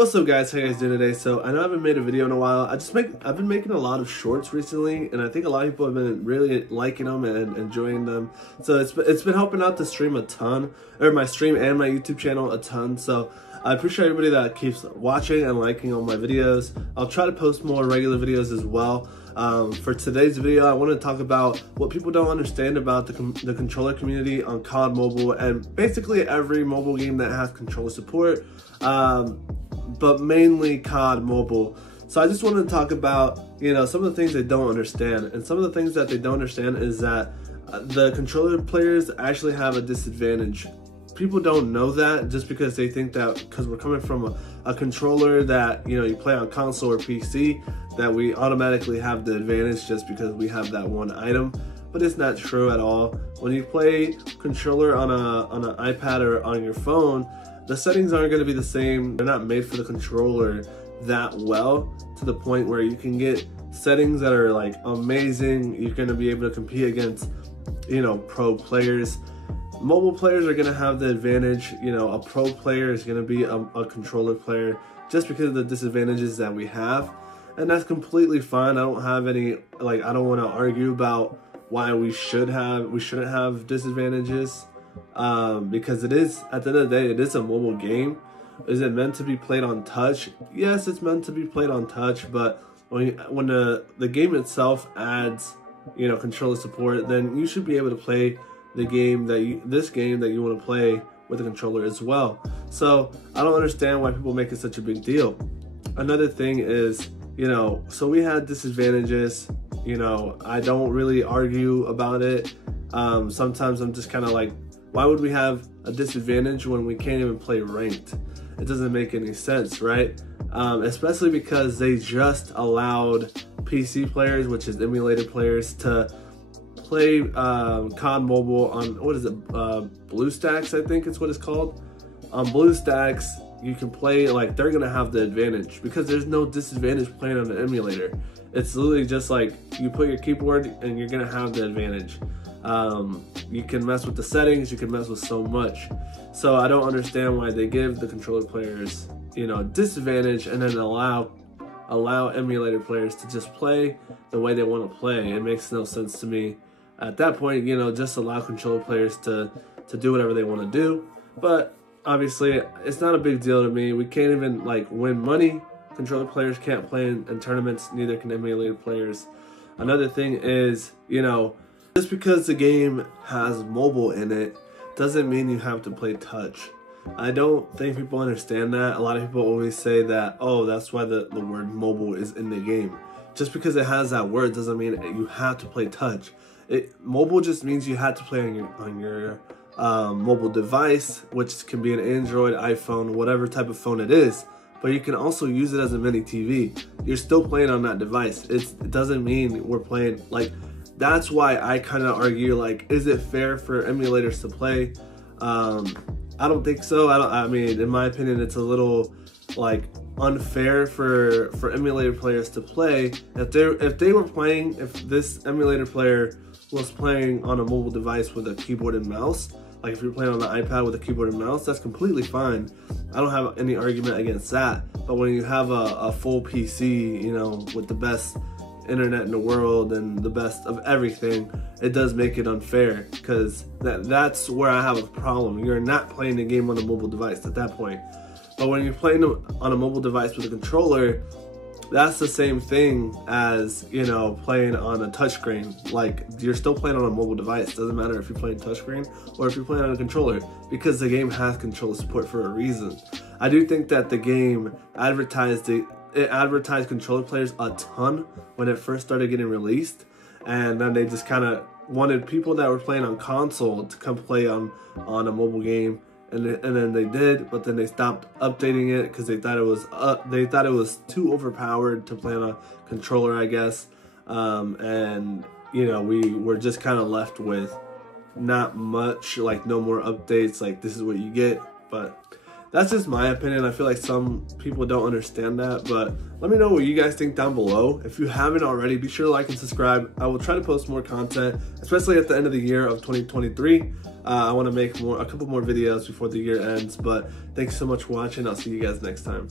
what's up guys, how you guys doing today? So I know I haven't made a video in a while. I've been making a lot of shorts recently, and I think a lot of people have been really liking them and enjoying them. So it's been helping out the stream a ton, or my stream and my YouTube channel a ton. So I appreciate everybody that keeps watching and liking all my videos. I'll try to post more regular videos as well. For today's video, I want to talk about what people don't understand about the controller community on COD Mobile and basically every mobile game that has controller support, but mainly COD Mobile. So I just wanted to talk about, some of the things they don't understand. And some of the things that they don't understand is that the controller players actually have a disadvantage. People don't know that just because they think that because we're coming from a controller that you play on console or PC, that we automatically have the advantage just because we have that one item. But it's not true at all. When you play controller on an iPad or on your phone, the settings aren't going to be the same. They're not made for the controller that well to the point where you can get settings that are like amazing. You're going to be able to compete against pro players. Mobile players are going to have the advantage. A pro player is going to be a controller player just because of the disadvantages that we have. And that's completely fine. I don't have any, I don't want to argue about why we shouldn't have disadvantages. Because it is, at the end of the day, it is a mobile game. Is it meant to be played on touch? Yes, it's meant to be played on touch, but when the game itself adds, controller support, then you should be able to play the game this game that you want to play with a controller as well. So I don't understand why people make it such a big deal. Another thing is, so we had disadvantages. I don't really argue about it. Sometimes I'm just kind of like, why would we have a disadvantage when we can't even play ranked? It doesn't make any sense, right? Especially because they just allowed PC players, which is emulator players, to play COD Mobile on, what is it, BlueStacks, I think it's what it's called. On BlueStacks, you can play, they're gonna have the advantage because there's no disadvantage playing on the emulator. It's literally just like you put your keyboard and you're gonna have the advantage. You can mess with the settings, you can mess with so much. So I don't understand why they give the controller players, disadvantage and then allow emulator players to just play the way they want to play. It makes no sense to me. At that point, just allow controller players to do whatever they want to do. But obviously, it's not a big deal to me. We can't even win money. Controller players can't play in tournaments, neither can emulator players. Another thing is, just because the game has mobile in it doesn't mean you have to play touch. I don't think people understand that. A lot of people always say that, oh, that's why the word mobile is in the game. Just because it has that word doesn't mean you have to play touch. Mobile just means you have to play on your mobile device, which can be an Android, iPhone, whatever type of phone it is. But you can also use it as a mini TV. You're still playing on that device. It doesn't mean we're playing, that's why I kind of argue, is it fair for emulators to play? I don't think so. I mean, in my opinion, it's a little, unfair for emulator players to play. If this emulator player was playing on a mobile device with a keyboard and mouse, if you're playing on an iPad with a keyboard and mouse, that's completely fine. I don't have any argument against that. But when you have a full PC, with the best internet in the world and the best of everything, it does make it unfair, because that's where I have a problem. You're not playing the game on a mobile device at that point. But when you're playing on a mobile device with a controller, that's the same thing as, playing on a touchscreen. You're still playing on a mobile device. Doesn't matter if you're playing touchscreen or if you're playing on a controller, because the game has controller support for a reason. I do think that the game advertised controller players a ton when it first started getting released, and then they just kind of wanted people that were playing on console to come play on a mobile game. And then they did, but then they stopped updating it because they thought it was too overpowered to play on a controller, I guess. And we were just kind of left with not much, no more updates. This is what you get. But that's just my opinion. I feel like some people don't understand that, but let me know what you guys think down below. If you haven't already, be sure to like and subscribe. I will try to post more content, especially at the end of the year of 2023. I want to make a couple more videos before the year ends, but thanks so much for watching. I'll see you guys next time.